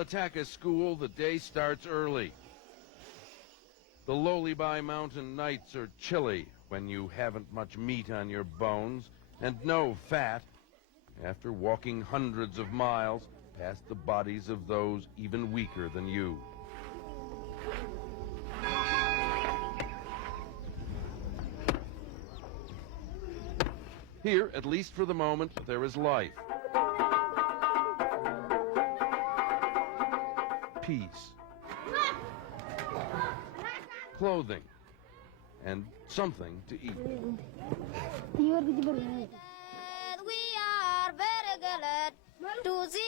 Polotoka school, the day starts early. The Lowly-by mountain nights are chilly when you haven't much meat on your bones and no fat after walking hundreds of miles past the bodies of those even weaker than you. Here, at least for the moment, there is life. Peace. Clothing. And something to eat. We are very glad to see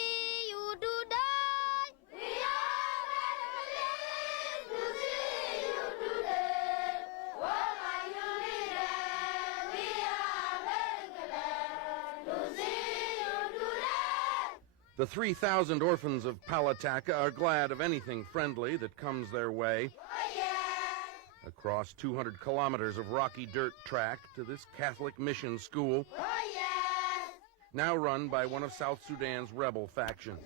you today. We are very glad to see you today. Oh, my children, we are very glad to see you today. The 3,000 orphans of Polotoka are glad of anything friendly that comes their way. Across 200 kilometers of rocky dirt track to this Catholic mission school, now run by one of South Sudan's rebel factions.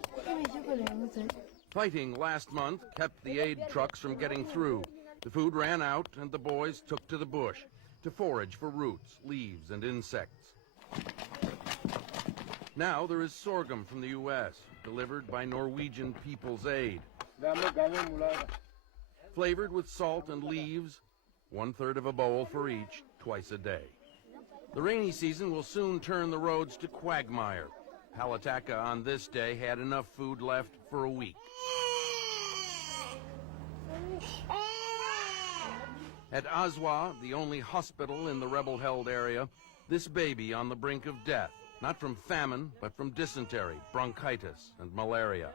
Fighting last month kept the aid trucks from getting through. The food ran out and the boys took to the bush to forage for roots, leaves, and insects. Now there is sorghum from the U.S., delivered by Norwegian People's Aid. Flavored with salt and leaves, 1/3 of a bowl for each, twice a day. The rainy season will soon turn the roads to quagmire. Polotoka on this day had enough food left for a week. At Azwa, the only hospital in the rebel-held area, this baby on the brink of death, not from famine, but from dysentery, bronchitis, and malaria.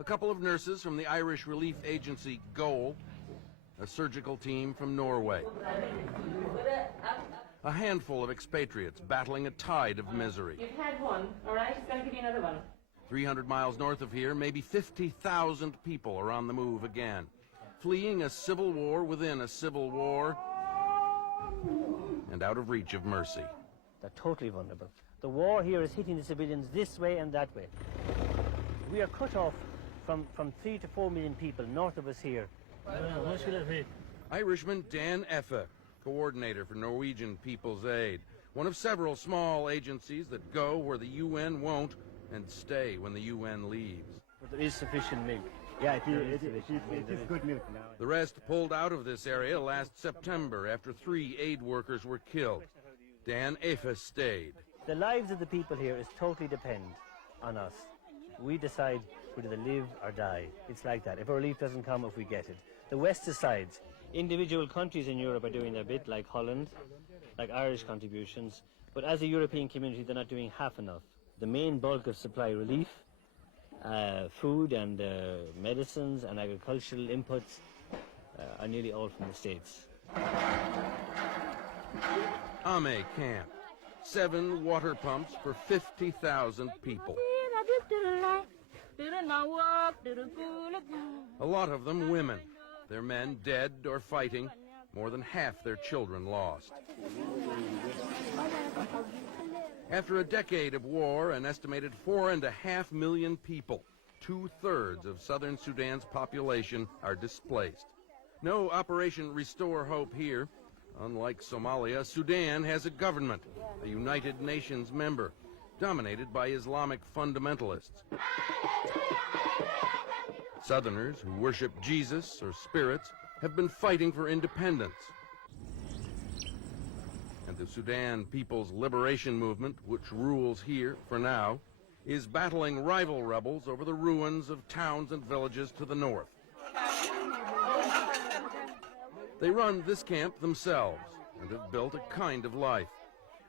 A couple of nurses from the Irish relief agency Goal, a surgical team from Norway. A handful of expatriates battling a tide of misery. You've had one, all right? It's going to give you another one. 300 miles north of here, maybe 50,000 people are on the move again, fleeing a civil war within a civil war and out of reach of mercy. They're totally vulnerable. The war here is hitting the civilians this way and that way. We are cut off from 3 to 4 million people north of us here. Irishman Dan Effe, coordinator for Norwegian People's Aid, one of several small agencies that go where the UN won't and stay when the UN leaves. But there is sufficient milk. Yeah, it is good milk now. The rest pulled out of this area last September after 3 aid workers were killed. Dan Effe stayed. The lives of the people here is totally depend on us. We decide whether to live or die. It's like that. If our relief doesn't come, if we get it. The West decides. Individual countries in Europe are doing their bit, like Holland, like Irish contributions. But as a European community, they're not doing half enough. The main bulk of supply relief, food and medicines and agricultural inputs are nearly all from the States. Ame Camp. 7 water pumps for 50,000 people. A lot of them women. Their men dead or fighting. More than half their children lost. After a decade of war, an estimated 4.5 million people, 2/3 of southern Sudan's population, are displaced. No Operation Restore Hope here. Unlike Somalia, Sudan has a government, a United Nations member, dominated by Islamic fundamentalists. Southerners who worship Jesus or spirits have been fighting for independence. And the Sudan People's Liberation Movement, which rules here for now, is battling rival rebels over the ruins of towns and villages to the north. They run this camp themselves and have built a kind of life.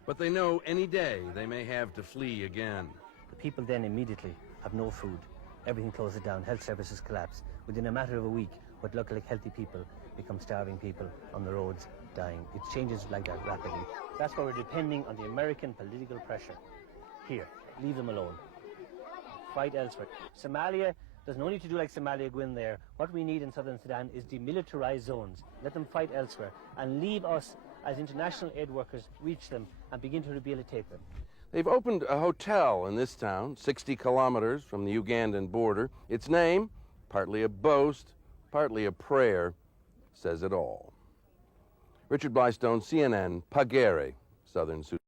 But they know any day they may have to flee again. The people then immediately have no food. Everything closes down, health services collapse. Within a matter of a week, what look like healthy people become starving people on the roads, dying. It changes like that rapidly. That's why we're depending on the American political pressure. Here, leave them alone. Fight elsewhere. Somalia, there's no need to do like Somalia, go in there. What we need in southern Sudan is demilitarized zones. Let them fight elsewhere and leave us as international aid workers reach them and begin to rehabilitate them. They've opened a hotel in this town, 60 kilometers from the Ugandan border. Its name, partly a boast, partly a prayer, says it all. Richard Blystone, CNN, Pagere, Southern Sudan.